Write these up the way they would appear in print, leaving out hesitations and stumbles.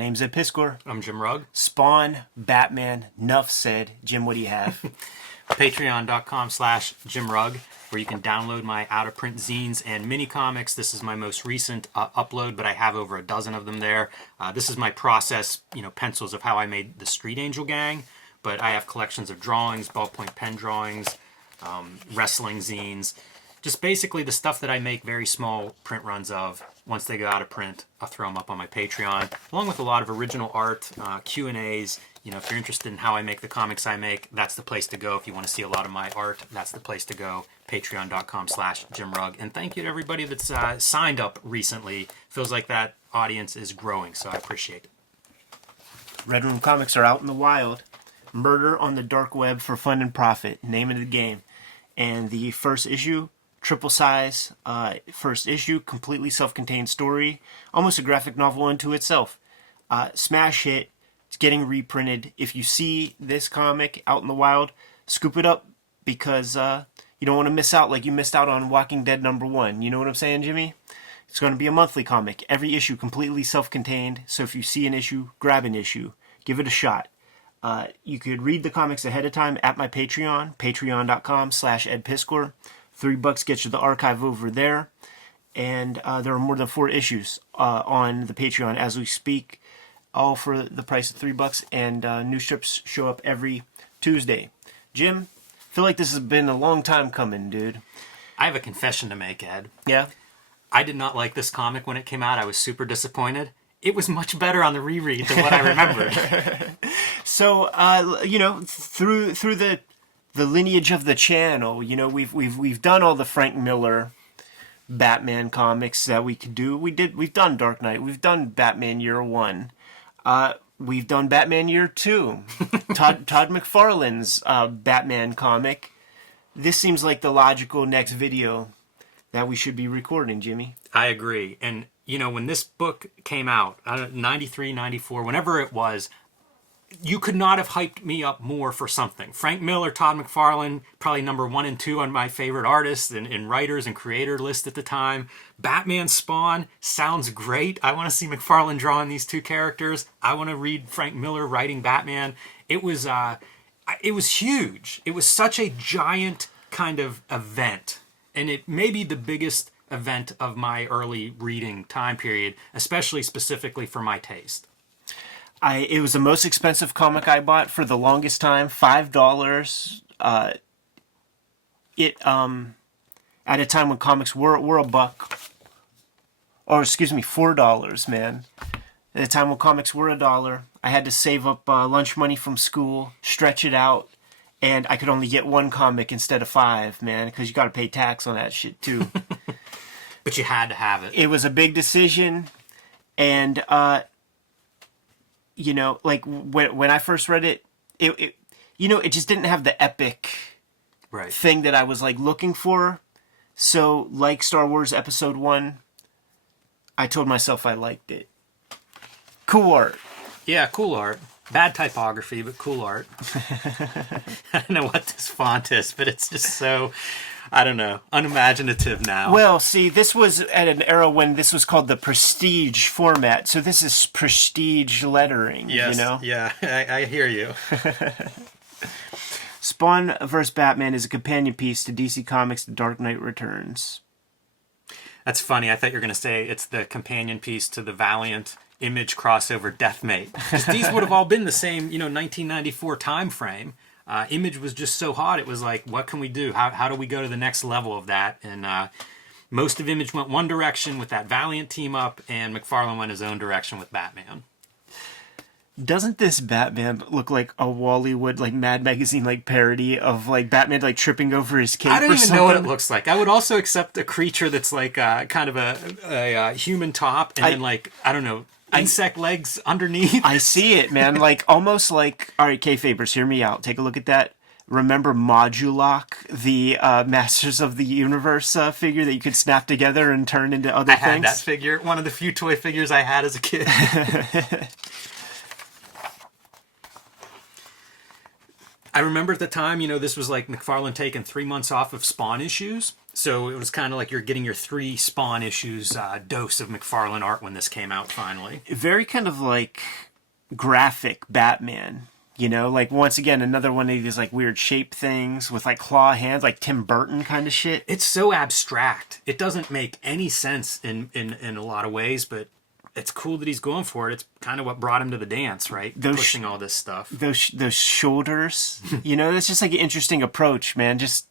name's Ed Piskor. I'm Jim Rugg. Spawn, Batman, nuff said. Jim, what do you have? Patreon.com/Jim Rugg, where you can download my out-of-print zines and mini comics. This is my most recent upload, but I have over a dozen of them there. This is my process, pencils of how I made the Street Angel Gang, but I have collections of drawings, ballpoint pen drawings, wrestling zines, just basically the stuff that I make very small print runs of. Once they go out of print, I'll throw them up on my Patreon, along with a lot of original art, Q&As. If you're interested in how I make the comics I make, that's the place to go. If you want to see a lot of my art, that's the place to go. Patreon.com/Jim Rugg. And thank you to everybody that's signed up recently. Feels like that audience is growing, so I appreciate it. Red Room Comics are out in the wild. Murder on the dark web for fun and profit. Name of the game. And the first issue, triple size, first issue, completely self-contained story, almost a graphic novel unto itself. Smash hit. It's getting reprinted. If you see this comic out in the wild, scoop it up, because you don't want to miss out like you missed out on Walking Dead #1. You know what I'm saying, Jimmy? It's going to be a monthly comic. Every issue completely self-contained. So if you see an issue, grab an issue. Give it a shot. You could read the comics ahead of time at my Patreon, patreon.com/Ed Piskor. $3 gets you the archive over there. And there are more than 4 issues on the Patreon as we speak, all for the price of $3. And new strips show up every Tuesday. Jim, I feel like this has been a long time coming, dude. I have a confession to make, Ed. Yeah? I did not like this comic when it came out. I was super disappointed. It was much better on the reread than what I remembered. So, through the lineage of the channel, we've done all the Frank Miller Batman comics that we could do. We've done Dark Knight. We've done Batman Year One. We've done Batman Year 2. Todd McFarlane's Batman comic. This seems like the logical next video that we should be recording, Jimmy. I agree. And, when this book came out, 93, 94, whenever it was, you could not have hyped me up more for something. Frank Miller, Todd McFarlane, probably number 1 and 2 on my favorite artists and writers and creator list at the time. Batman Spawn sounds great. I want to see McFarlane drawing these 2 characters. I want to read Frank Miller writing Batman. It was huge. It was such a giant kind of event. And it may be the biggest event of my early reading time period, especially specifically for my taste. It was the most expensive comic I bought for the longest time, $5. At a time when comics were $1, or excuse me, $4, man. At a time when comics were $1, I had to save up lunch money from school, stretch it out, and I could only get 1 comic instead of 5, man, because you got to pay tax on that shit too. But you had to have it. It was a big decision, and when I first read it, it just didn't have the epic thing that I was looking for. So, like Star Wars Episode 1, I told myself I liked it. Cool art. Yeah, cool art. Bad typography, but cool art. I don't know what this font is, but it's just so, I don't know, unimaginative now. Well, see, this was at an era when this was called the prestige format, so this is prestige lettering, yes, Yeah, I hear you. Spawn vs. Batman is a companion piece to DC Comics' The Dark Knight Returns. That's funny. I thought you were going to say it's the companion piece to the Valiant Image crossover Deathmate. Because these would have all been the same, 1994 time frame. Image was just so hot. It was like, what can we do? How do we go to the next level of that? And most of Image went one direction with that Valiant team up, and McFarlane went his own direction with Batman. Doesn't this Batman look like a Wallywood, Mad Magazine, parody of, Batman, tripping over his cape or something? I don't even know what it looks like. I would also accept a creature that's, kind of a human top, and then, I don't know, insect legs underneath. I see it, man. Almost like... All right, Kayfabers, hear me out. Take a look at that. Remember Modulok, the Masters of the Universe figure that you could snap together and turn into other things? I had that figure. One of the few toy figures I had as a kid. I remember at the time, this was like McFarlane taking 3 months off of Spawn issues. So it was kind of like you're getting your 3 Spawn issues dose of McFarlane art when this came out finally. Very kind of like graphic Batman. Like once again, another one of these like weird shape things with like claw hands, like Tim Burton kind of shit. It's so abstract. It doesn't make any sense in a lot of ways, but it's cool that he's going for it. It's kind of what brought him to the dance, right? Pushing all this stuff. Those shoulders, that's just like an interesting approach, man. Just,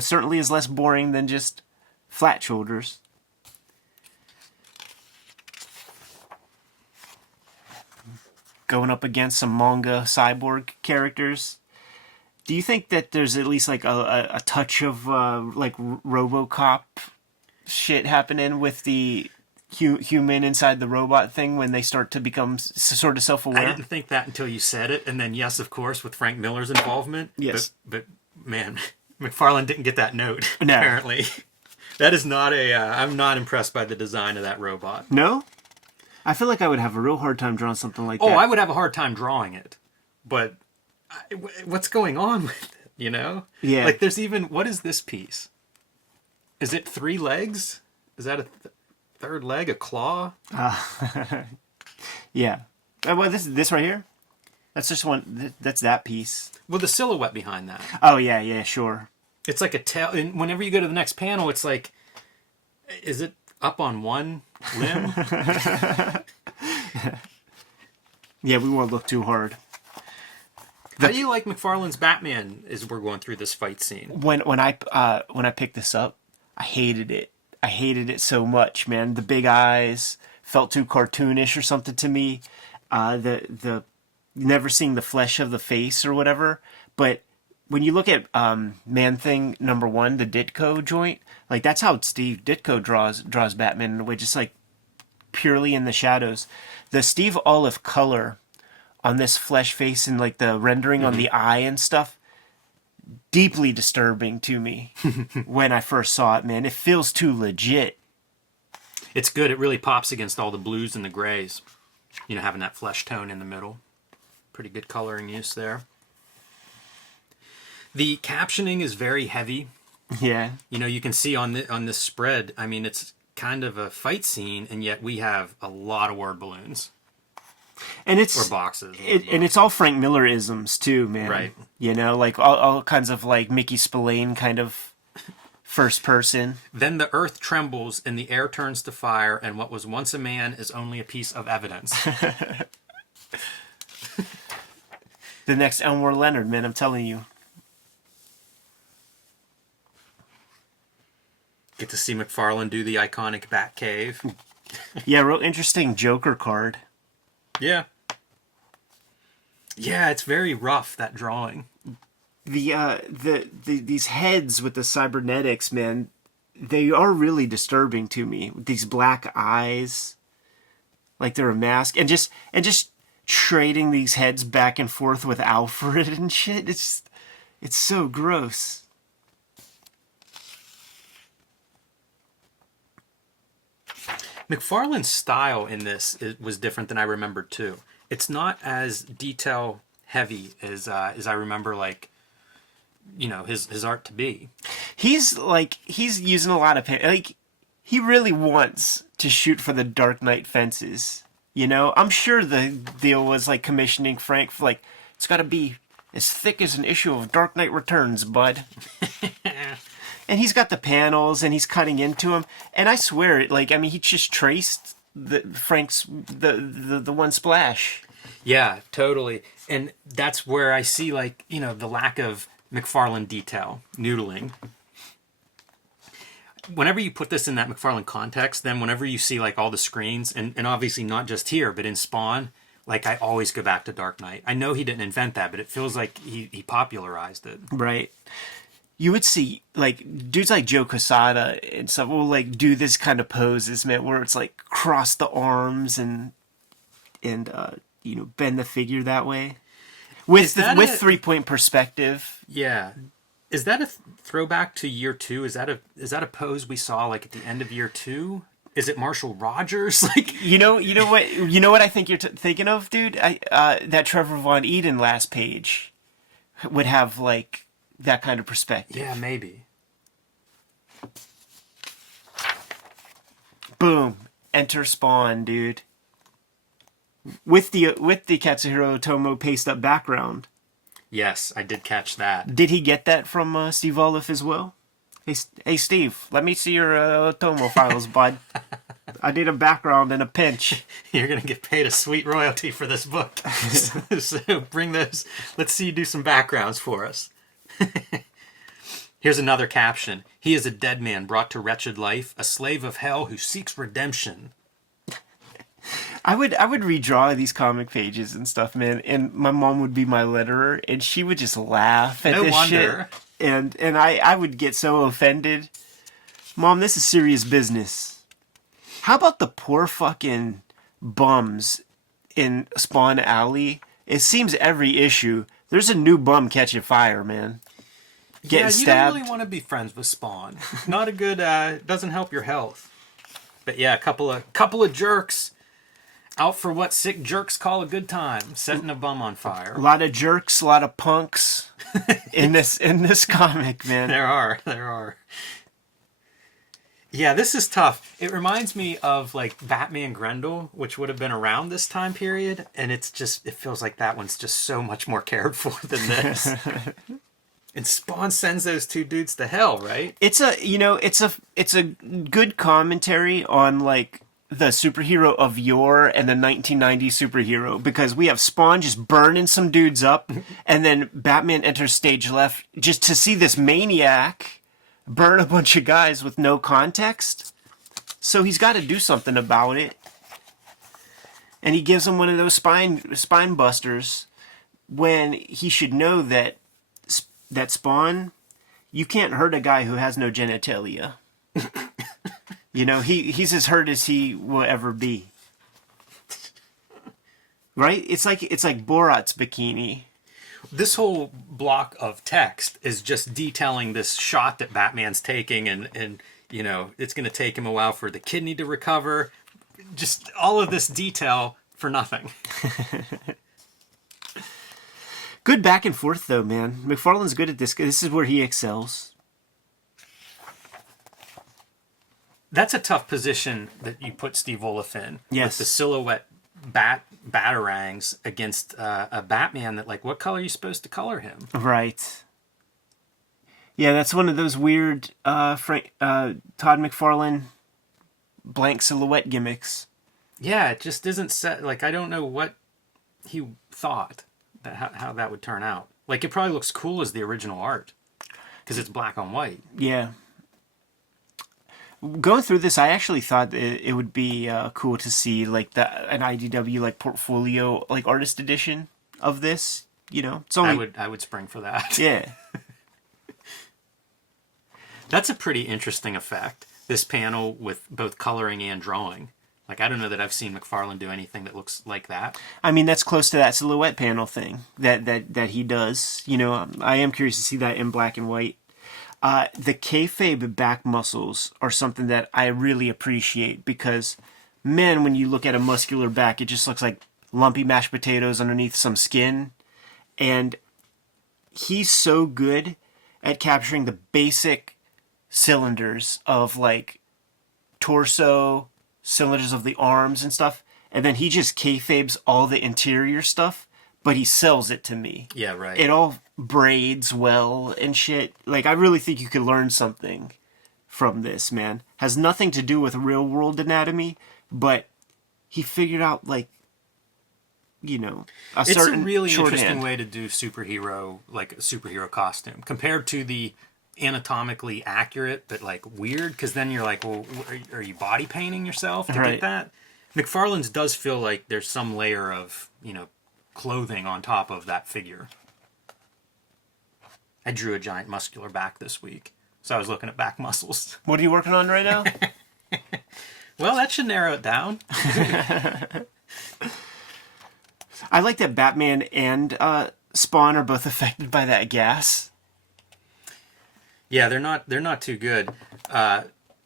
certainly is less boring than just flat shoulders. Going up against some manga cyborg characters. Do you think that there's at least like a touch of like RoboCop shit happening with the human inside the robot thing when they start to become sort of self-aware? I didn't think that until you said it, and then yes, of course, with Frank Miller's involvement. Yes, but man, McFarlane didn't get that note. No. Apparently, that is not a. I'm not impressed by the design of that robot. No. I feel like I would have a real hard time drawing something like that. Oh, I would have a hard time drawing it. But what's going on with it, Yeah. Like there's even, what is this piece? Is it 3 legs? Is that a third leg, a claw? Yeah. Well, this right here? That's just one, that's that piece. Well, the silhouette behind that. Oh, yeah, sure. It's like a tail, and whenever you go to the next panel, it's like, is it up on one limb? Yeah, we won't look too hard. How do you like McFarlane's Batman as we're going through this fight scene? When I picked this up, I hated it. I hated it so much, man. The big eyes felt too cartoonish or something to me. The never seeing the flesh of the face or whatever. But when you look at Man-Thing #1, the Ditko joint, like that's how Steve Ditko draws Batman in a way, just like purely in the shadows. The Steve Olive color on this flesh face and like the rendering on the eye and stuff, deeply disturbing to me when I first saw it, man. It feels too legit. It's good. It really pops against all the blues and the grays. Having that flesh tone in the middle. Pretty good coloring use there. The captioning is very heavy. Yeah. You can see on this spread, I mean, it's kind of a fight scene, and yet we have a lot of word balloons. And it's or boxes. And it's all Frank Miller isms too, man. Right. Like all kinds of like Mickey Spillane kind of first person. Then the earth trembles and the air turns to fire, and what was once a man is only a piece of evidence. The next Elmore Leonard, man, I'm telling you. Get to see McFarlane do the iconic Batcave. Yeah, real interesting Joker card. Yeah. Yeah, it's very rough, that drawing. These heads with the cybernetics, man, they are really disturbing to me. These black eyes, like they're a mask, and just trading these heads back and forth with Alfred and shit. It's so gross. McFarlane's style in this was different than I remembered too. It's not as detail heavy as I remember, like, his art to be. He's using a lot of like he really wants to shoot for the Dark Knight fences. I'm sure the deal was like commissioning Frank for like, it's got to be as thick as an issue of Dark Knight Returns, bud. And he's got the panels, and he's cutting into them. And I swear, he just traced Frank's the one splash. Yeah, totally. And that's where I see, the lack of McFarlane detail, noodling. Whenever you put this in that McFarlane context, then whenever you see, all the screens, and obviously not just here, but in Spawn, I always go back to Dark Knight. I know he didn't invent that, but it feels like he popularized it. Right. You would see, dudes like Joe Quesada and stuff will, do this kind of poses, man, where it's, cross the arms and bend the figure that way. With 3-point perspective. Yeah. Is that a throwback to year 2? Is that a pose we saw, at the end of year 2? Is it Marshall Rogers? You know what I think you're thinking of, dude? That Trevor Von Eden last page. would have like that kind of perspective. Yeah, maybe. Boom. Enter Spawn, dude. With the Katsuhiro Otomo paste up background. Yes, I did catch that. Did he get that from Steve Olive as well? Hey Steve, let me see your Otomo files, bud. I need a background in a pinch. You're going to get paid a sweet royalty for this book. So bring those. Let's see you do some backgrounds for us. Here's another caption. He is a dead man brought to wretched life, a slave of hell who seeks redemption. I would redraw these comic pages and stuff, man, and my mom would be my letterer, and she would just laugh at this wonder. shit. And I would get so offended. Mom, this is serious business. How about the poor fucking bums in Spawn Alley? It seems every issue there's a new bum catching fire, man. Getting stabbed. Don't really want to be friends with Spawn. Not a good. Doesn't help your health. But yeah, a couple of jerks out for what sick jerks call a good time, setting a bum on fire. A lot of jerks, a lot of punks in this comic, man. There are. Yeah, this is tough. It reminds me of like Batman Grendel, which would have been around this time period, and it feels like that one's just so much more cared for than this. And Spawn sends those two dudes to hell, right? It's a good commentary on like the superhero of yore and the 1990s superhero, because we have Spawn just burning some dudes up, and then Batman enters stage left just to see this maniac burn a bunch of guys with no context. So he's got to do something about it, and he gives him one of those spine busters when he should know that Spawn, you can't hurt a guy who has no genitalia. You know, he's as hurt as he will ever be. Right? It's like Borat's bikini. This whole block of text is just detailing this shot that Batman's taking, and you know, it's going to take him a while for the kidney to recover. Just all of this detail for nothing. Good back and forth, though, man. McFarlane's good at this. This is where he excels. That's a tough position that you put Steve Oliff in. Yes. With the silhouette batarangs against a Batman that, like, what color are you supposed to color him? Right. Yeah, that's one of those weird Todd McFarlane blank silhouette gimmicks. Yeah, it just isn't set. Like, I don't know what he thought. How that would turn out. Like, it probably looks cool as the original art because it's black on white. Yeah. Going through this, I actually thought it would be cool to see like an IDW like portfolio like artist edition of this. You know, it's only I would spring for that. Yeah. That's a pretty interesting effect. This panel with both coloring and drawing. Like, I don't know that I've seen McFarlane do anything that looks like that. I mean, that's close to that silhouette panel thing that he does. You know, I am curious to see that in black and white. The kayfabe back muscles are something that I really appreciate because, man, when you look at a muscular back, it just looks like lumpy mashed potatoes underneath some skin. And he's so good at capturing the basic cylinders of, like, torso, cylinders of the arms and stuff, and then he just kayfabes all the interior stuff, but he sells it to me. Yeah, right. It all braids well and shit. Like, I really think you could learn something from this, man. Has nothing to do with real world anatomy, but he figured out, like, you know, it's a really interesting way to do superhero, like a superhero costume, compared to the anatomically accurate but like weird, because then you're like, well, are you body painting yourself to get that? McFarlane's does feel like there's some layer of, you know, clothing on top of that figure. I drew a giant muscular back this week, so I was looking at back muscles. What are you working on right now? Well, that should narrow it down. I like that Batman and Spawn are both affected by that gas. Yeah, they're not too good.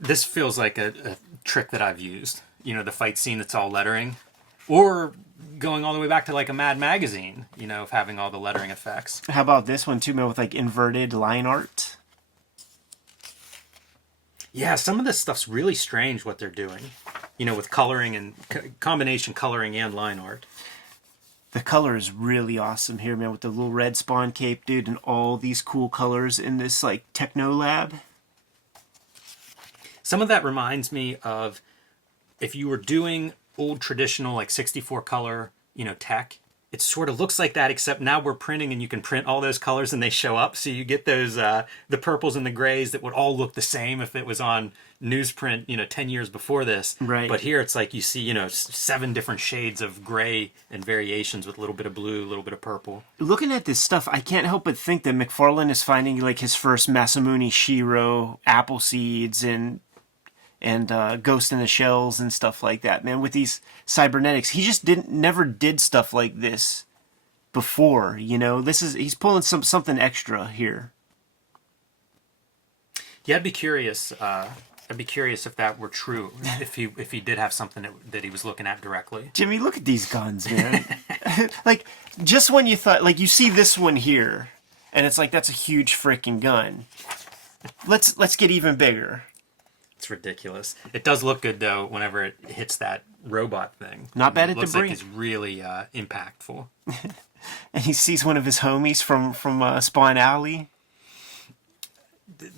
This feels like a trick that I've used. You know, the fight scene that's all lettering. Or going all the way back to like a Mad Magazine, you know, of having all the lettering effects. How about this one too, man, with like inverted line art? Yeah, some of this stuff's really strange what they're doing, you know, with coloring and combination coloring and line art. The color is really awesome here, man, with the little red Spawn cape, dude, and all these cool colors in this like techno lab. Some of that reminds me of if you were doing old traditional like 64 color, you know, tech. It sort of looks like that, except now we're printing and you can print all those colors and they show up. So you get those, the purples and the grays that would all look the same if it was on newsprint, you know, 10 years before this. Right. But here it's like you see, you know, 7 different shades of gray and variations with a little bit of blue, a little bit of purple. Looking at this stuff, I can't help but think that McFarlane is finding like his first Masamune Shiro, Apple Seeds, and Ghost in the Shells and stuff like that, man, with these cybernetics. He just never did stuff like this before, you know. He's pulling something extra here. Yeah, I'd be curious. I'd be curious if that were true. if he did have something that he was looking at directly. Jimmy, look at these guns, man. Like, just when you thought, like, you see this one here, and it's like, that's a huge freaking gun. Let's get even bigger. It's ridiculous. It does look good though whenever it hits that robot thing. Not bad at looks debris. Like it's really impactful. And he sees one of his homies from Spawn Alley.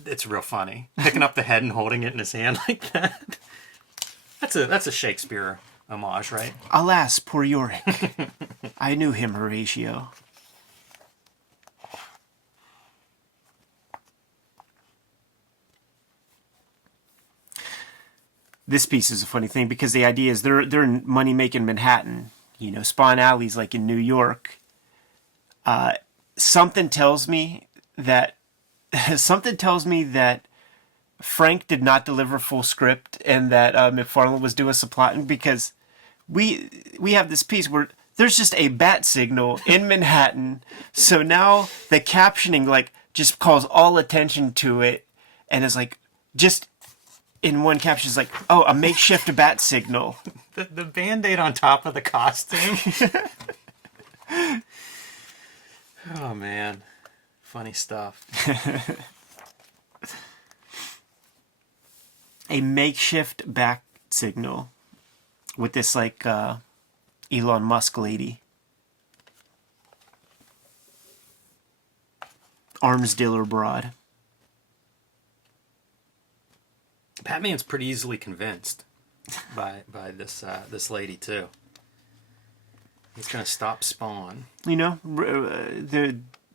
It's real funny. Picking up the head and holding it in his hand like that. That's a Shakespeare homage, right? Alas, poor Yorick. I knew him, Horatio. This piece is a funny thing because the idea is they're in money-making Manhattan. You know, Spawn Alley's like in New York. Something tells me that Frank did not deliver full script and that McFarlane was doing some plotting, because we have this piece where there's just a bat signal in Manhattan. So now the captioning like just calls all attention to it, and is like just in one caption is like, oh, a makeshift bat signal. The Band-Aid on top of the costume. Oh man, funny stuff. A makeshift bat signal with this like Elon Musk lady. Arms dealer broad. Batman's pretty easily convinced by this lady too. He's gonna stop Spawn. You know,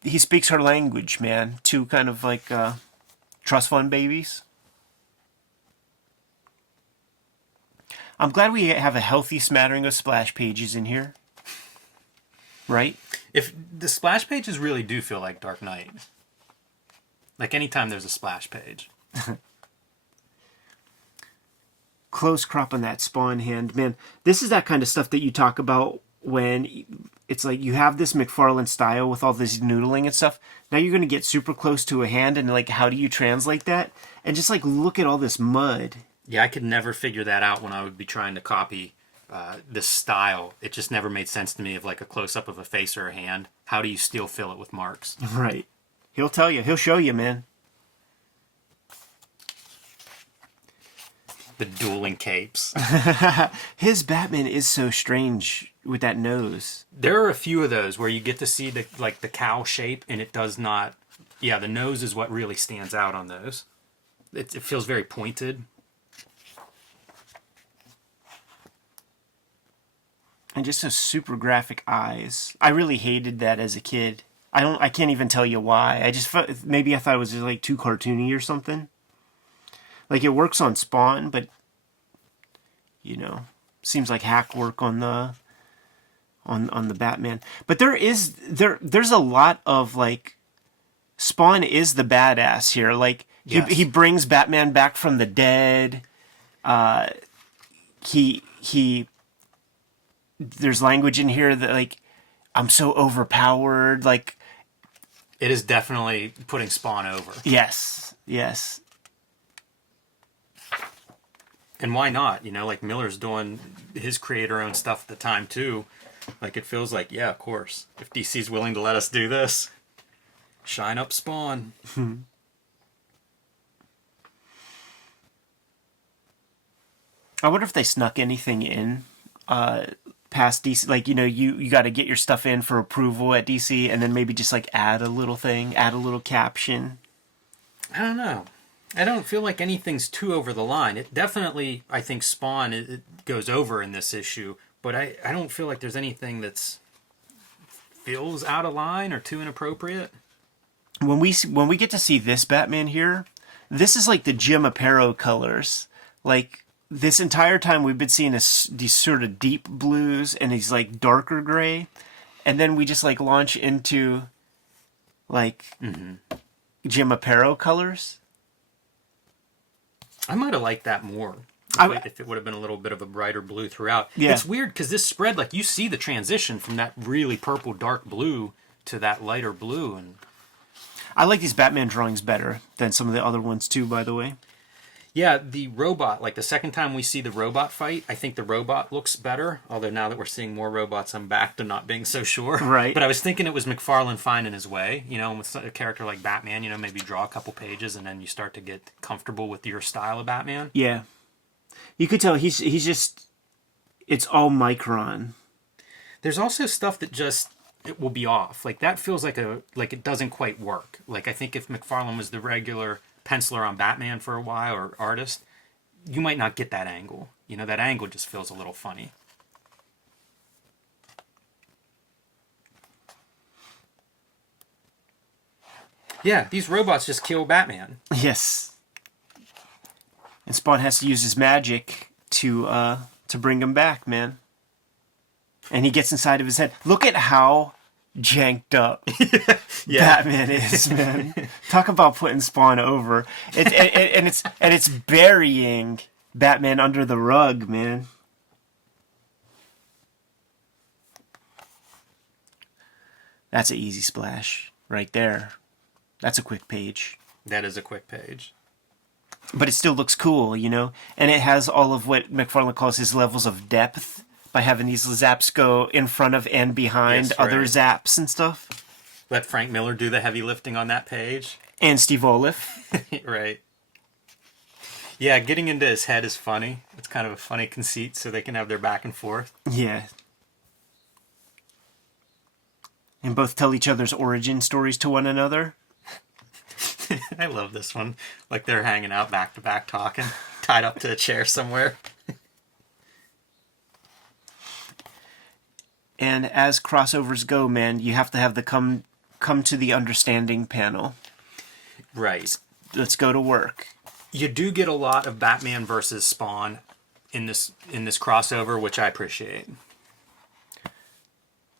he speaks her language, man. Two kind of like trust fund babies. I'm glad we have a healthy smattering of splash pages in here. Right? If the splash pages really do feel like Dark Knight. Like anytime there's a splash page. Close crop on that Spawn hand, man. This is that kind of stuff that you talk about when it's like you have this McFarlane style with all this noodling and stuff. Now you're going to get super close to a hand, and like, how do you translate that? And just like look at all this mud. Yeah, I could never figure that out when I would be trying to copy this style. It just never made sense to me of like a close-up of a face or a hand. How do you still fill it with marks? Right. He'll tell you. He'll show you, man. The dueling capes. His Batman is so strange with that nose. There are a few of those where you get to see the cow shape, and it does not. Yeah, the nose is what really stands out on those. It feels very pointed. And just those super graphic eyes. I really hated that as a kid. I can't even tell you why. I just felt, maybe I thought it was just like too cartoony or something. Like, it works on Spawn, but you know, seems like hack work on the Batman. But there's a lot of like, Spawn is the badass here. Like, yes. he brings Batman back from the dead. He there's language in here that like, I'm so overpowered. Like, it is definitely putting Spawn over. Yes. And why not? You know, like Miller's doing his creator-owned stuff at the time too. Like, it feels like, yeah, of course. If DC's willing to let us do this, shine up Spawn. I wonder if they snuck anything in past DC. Like, you got to get your stuff in for approval at DC, and then maybe just like add a little thing, add a little caption. I don't know. I don't feel like anything's too over the line. It definitely, I think Spawn, it goes over in this issue, but I don't feel like there's anything that's feels out of line or too inappropriate. When we get to see this Batman here, this is like the Jim Aparo colors. Like, this entire time we've been seeing these sort of deep blues and these like darker gray, and then we just like launch into like Jim Aparo colors. I might have liked that more if it would have been a little bit of a brighter blue throughout. Yeah. It's weird because this spread, like, you see the transition from that really purple dark blue to that lighter blue. And I like these Batman drawings better than some of the other ones too, by the way. yeah, the robot, like the second time we see the robot fight, I think the robot looks better. Although now that we're seeing more robots, I'm back to not being so sure. Right. But I was thinking it was McFarlane finding his way. With a character like Batman, maybe draw a couple pages and then you start to get comfortable with your style of Batman. Yeah. You could tell he's just, it's all micron. There's also stuff that just it will be off. Like, that feels like it doesn't quite work. Like, I think if McFarlane was the regular penciler on Batman for a while or artist, you might not get that angle. That angle just feels a little funny. Yeah, these robots just kill Batman. Yes. And Spawn has to use his magic to bring him back, man. And he gets inside of his head. Look at how janked up Batman is, man. Talk about putting Spawn over. It's burying Batman under the rug, man. That's an easy splash right there. That's a quick page. That is a quick page. But it still looks cool, And it has all of what McFarlane calls his levels of depth by having these zaps go in front of and behind other zaps and stuff. Let Frank Miller do the heavy lifting on that page. And Steve Olive. Right. Yeah, getting into his head is funny. It's kind of a funny conceit so they can have their back and forth. Yeah. And both tell each other's origin stories to one another. I love this one. Like, they're hanging out back to back talking, tied up to a chair somewhere. And as crossovers go, man, you have to have the come to the understanding panel. Right. Let's go to work. You do get a lot of Batman versus Spawn in this crossover, which I appreciate.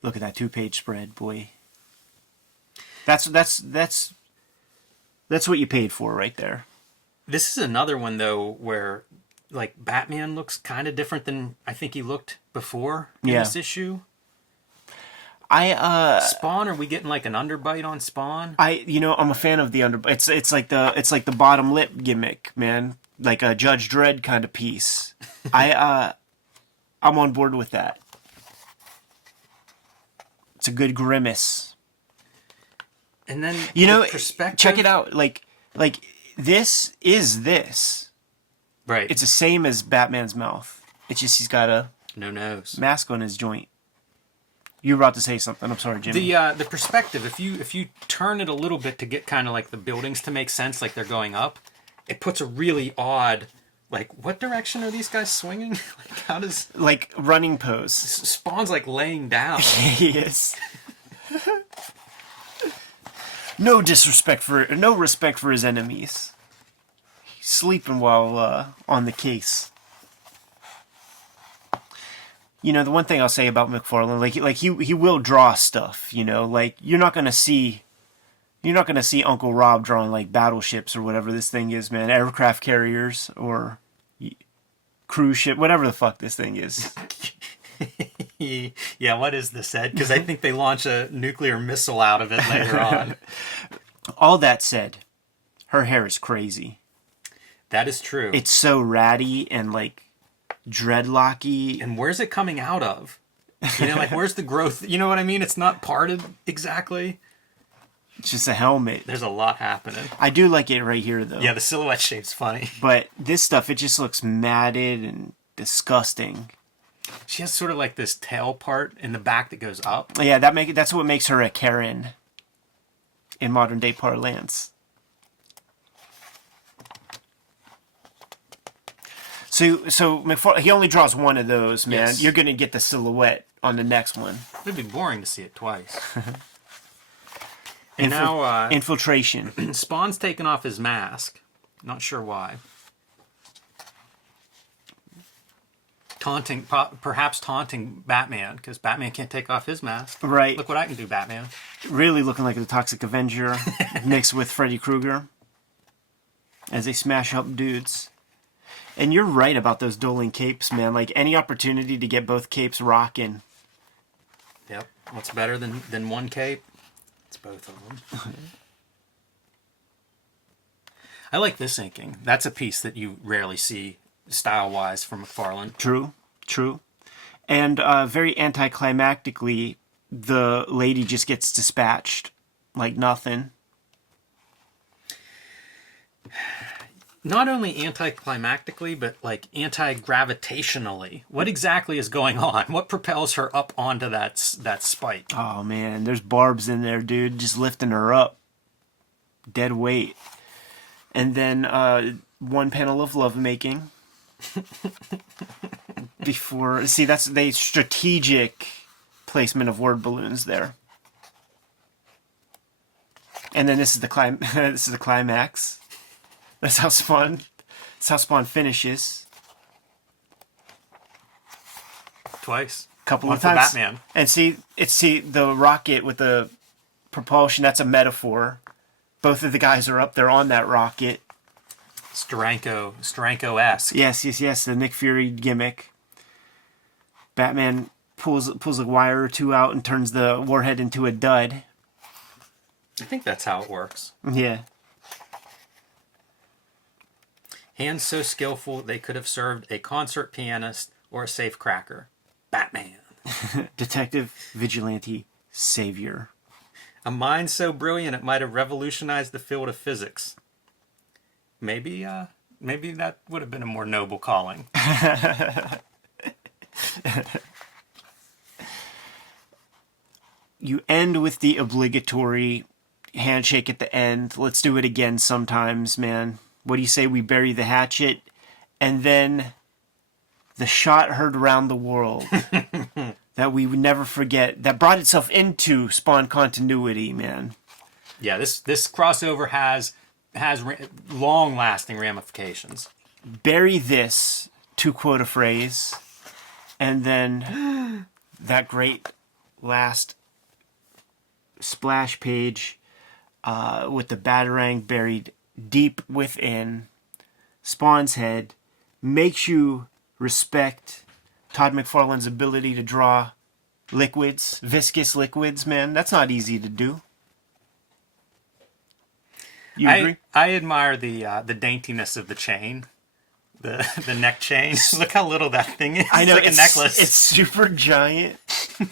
Look at that 2-page spread, boy. That's what you paid for right there. This is another one, though, where, like, Batman looks kind of different than I think he looked before in this issue. Spawn, are we getting like an underbite on Spawn? I'm a fan of the underbite. It's like the bottom lip gimmick, man. Like a Judge Dredd kind of piece. I'm on board with that. It's a good grimace. And then the perspective. Check it out. Like this is this. Right. It's the same as Batman's mouth. It's just he's got a no nose mask on his joint. You were about to say something. I'm sorry, Jimmy. The perspective, if you turn it a little bit to get kind of like the buildings to make sense, like they're going up, it puts a really odd, like, what direction are these guys swinging? Like, how does... Like, running pose. Spawn's like laying down. He is. No respect for his enemies. He's sleeping while on the case. The one thing I'll say about McFarlane, like he will draw stuff, like you're not gonna see Uncle Rob drawing like battleships or whatever this thing is, man, aircraft carriers or cruise ship, whatever the fuck this thing is. Yeah, what is this, Ed? Because I think they launch a nuclear missile out of it later on. All that said, her hair is crazy. That is true. It's so ratty and like dreadlocky. And where's it coming out of? You know, like where's the growth? You know what I mean? It's not parted exactly. It's just a helmet. There's a lot happening. I do like it right here, though. Yeah, the silhouette shape's funny. But this stuff, it just looks matted and disgusting. She has sort of like this tail part in the back that goes up. Yeah, that's what makes her a Karen in modern day parlance. So McFarlane, he only draws one of those, man. Yes. You're gonna get the silhouette on the next one. It'd be boring to see it twice. And now Infiltration. Spawn's taken off his mask. Not sure why. Perhaps taunting Batman, because Batman can't take off his mask. Right. Look what I can do, Batman. Really looking like the Toxic Avenger mixed with Freddy Krueger as they smash up dudes. And you're right about those dueling capes, man. Like, any opportunity to get both capes rocking. Yep. What's better than one cape? It's both of them. I like this inking. That's a piece that you rarely see style-wise from McFarlane. True. And very anticlimactically, the lady just gets dispatched like nothing. Not only anticlimactically, but like anti-gravitationally. What exactly is going on? What propels her up onto that spike? Oh, man, there's barbs in there, dude, just lifting her up. Dead weight. And then one panel of lovemaking. Before, see, that's the strategic placement of word balloons there. And then this is the climax. That's how Spawn finishes. Twice. Couple One of for times. Batman. And see the rocket with the propulsion. That's a metaphor. Both of the guys are up there on that rocket. Steranko-esque. Yes. The Nick Fury gimmick. Batman pulls a wire or two out and turns the warhead into a dud. I think that's how it works. Yeah. Hands so skillful they could have served a concert pianist or a safe cracker. Batman. Detective, vigilante, savior. A mind so brilliant it might have revolutionized the field of physics. Maybe that would have been a more noble calling. You end with the obligatory handshake at the end. Let's do it again sometimes, man. What do you say we bury the hatchet? And then the shot heard around the world that we would never forget, that brought itself into Spawn continuity, man. Yeah, this crossover has long-lasting ramifications. Bury this, to quote a phrase, and then that great last splash page with the Batarang buried deep within Spawn's head makes you respect Todd McFarlane's ability to draw liquids, viscous liquids, man. That's not easy to do. You agree? I admire the daintiness of the chain, the neck chain. Look how little that thing is. I know, it's like a necklace. It's super giant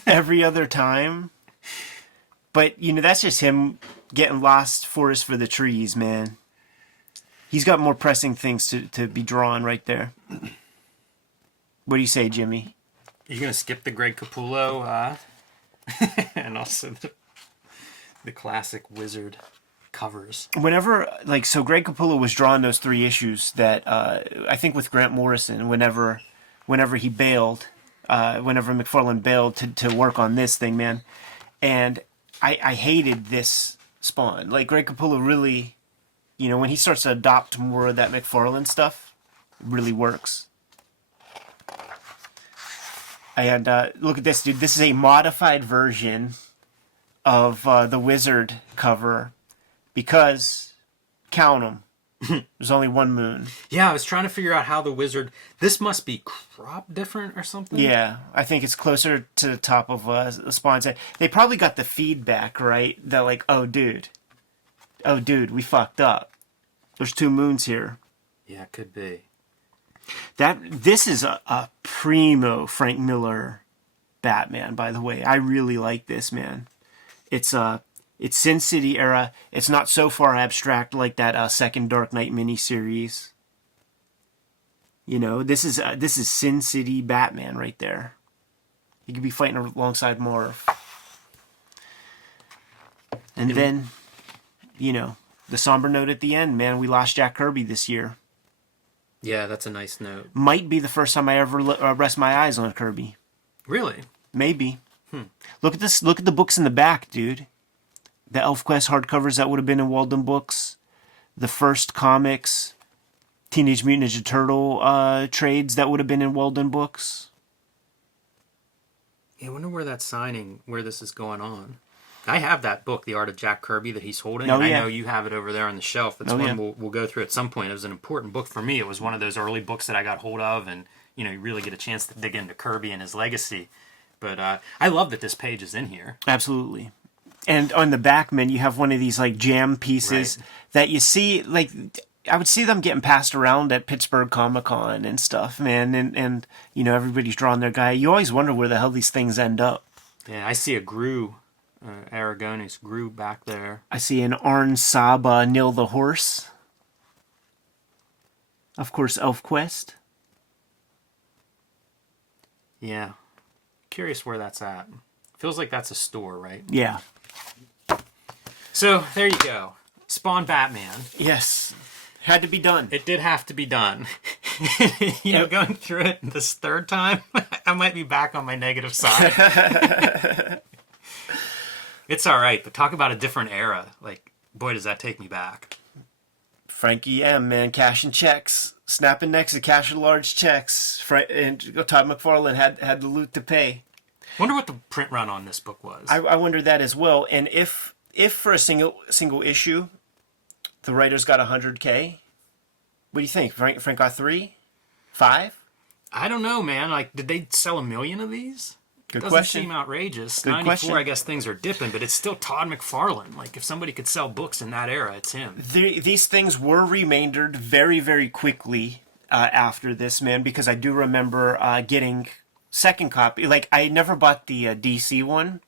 every other time. But, that's just him getting lost forest for the trees, man. He's got more pressing things to be drawn right there. What do you say, Jimmy? You're going to skip the Greg Capullo and also the classic Wizard covers. Whenever, Greg Capullo was drawing those 3 issues that, I think with Grant Morrison, whenever he bailed, whenever McFarlane bailed to work on this thing, man. And I hated this Spawn. Greg Capullo really, when he starts to adopt more of that McFarlane stuff, it really works. And look at this, dude. This is a modified version of the Wizard cover because, count them, there's only one moon. Yeah, I was trying to figure out how the Wizard... This must be crop different or something? Yeah, I think it's closer to the top of Spawn's head. They probably got the feedback, right? That oh, dude, we fucked up. There's 2 moons here. Yeah, it could be. This is a primo Frank Miller Batman, by the way. I really like this, man. It's Sin City era. It's not so far abstract like that second Dark Knight miniseries. You know, this is Sin City Batman right there. He could be fighting alongside Marv. And then, you know, the somber note at the end, man, we lost Jack Kirby this year. Yeah, that's a nice note. Might be the first time I ever rest my eyes on Kirby. Really? Maybe. Look at this. Look at the books in the back, dude. The ElfQuest hardcovers that would have been in Walden Books. The first comics. Teenage Mutant Ninja Turtle trades that would have been in Walden Books. Yeah, I wonder where where this is going on. I have that book, The Art of Jack Kirby, that he's holding, and I know you have it over there on the shelf. That's one we'll go through at some point. It was an important book for me. It was one of those early books that I got hold of, and you know, you really get a chance to dig into Kirby and his legacy. But I love that this page is in here. Absolutely. And on the back, man, you have one of these like jam pieces that you see, like, I would see them getting passed around at Pittsburgh Comic-Con and stuff, man. And you know, everybody's drawing their guy. You always wonder where the hell these things end up. Yeah, I see a Gru, Aragonis Gru back there. I see an Arn Saba Nil the Horse. Of course, ElfQuest. Yeah. Curious where that's at. Feels like that's a store, right? Yeah. So, there you go. Spawn Batman. Yes. Had to be done. It did have to be done. You know, going through it this third time, I might be back on my negative side. It's all right, but talk about a different era. Like, boy, does that take me back. Frankie M, man, cashing checks. Snapping necks and cashing large checks. And Todd McFarlane had the loot to pay. Wonder what the print run on this book was. I wonder that as well. And if for a single issue, the writers got 100K, what do you think? Frank got 3? 5? I don't know, man. Like, did they sell 1 million of these? Good Doesn't question. seem outrageous. Good 94, question. I guess things are dipping, but it's still Todd McFarlane. Like, if somebody could sell books in that era, it's him. These things were remaindered very, very quickly after this, man, because I do remember getting second copy. Like, I never bought the DC one,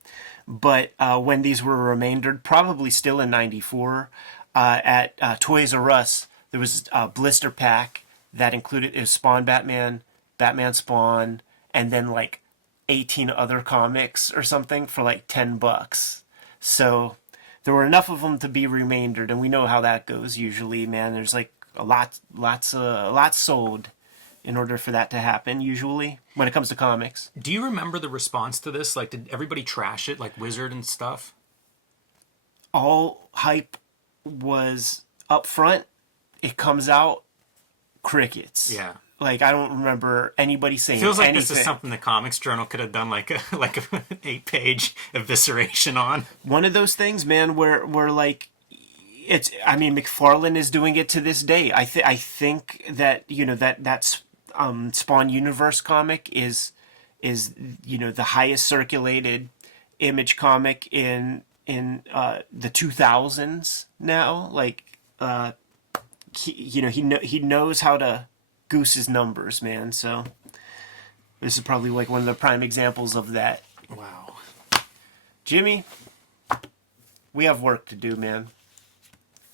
but when these were remaindered, probably still in 94, at Toys R Us, there was a blister pack that included Spawn Batman, Batman Spawn, and then like 18 other comics or something for like $10. So there were enough of them to be remaindered, and we know how that goes usually, man. There's like a lot sold in order for that to happen usually when it comes to comics. Do you remember the response to this? Like, did everybody trash it, like Wizard and stuff? All hype was up front. It comes out, crickets. Yeah. Like, I don't remember anybody saying Feels like anything. this is something the Comics Journal could have done like an 8-page evisceration on. One of those things, man, where like, it's, I mean, McFarlane is doing it to this day. I think that, you know, that Spawn Universe comic is you know, the highest circulated Image comic in the 2000s now. Like, he knows how to goose his numbers, man. So this is probably like one of the prime examples of that. Wow. Jimmy, we have work to do, man.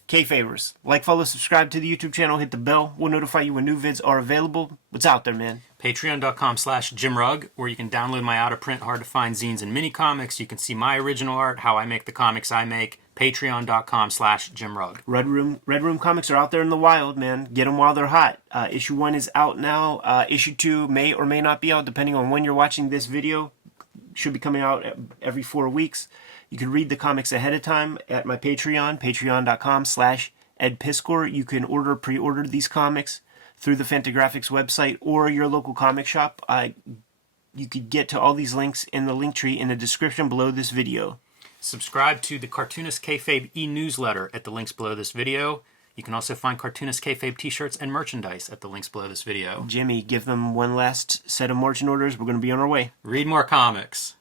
Kayfabers, like, follow, subscribe to the YouTube channel, hit the bell. We'll notify you when new vids are available. What's out there, man? Patreon.com/JimRugg, where you can download my out-of-print, hard-to-find zines and mini-comics. You can see my original art, how I make the comics I make. Patreon.com/JimRugg. Red Room comics are out there in the wild, man. Get them while they're hot. Issue 1 is out now. Issue 2 may or may not be out, depending on when you're watching this video. Should be coming out every 4 weeks. You can read the comics ahead of time at my Patreon, patreon.com/EdPiskor. You can pre-order these comics through the Fantagraphics website or your local comic shop. You could get to all these links in the link tree in the description below this video. Subscribe to the Cartoonist Kayfabe e-newsletter at the links below this video. You can also find Cartoonist Kayfabe t-shirts and merchandise at the links below this video. Jimmy, give them one last set of marching orders. We're going to be on our way. Read more comics.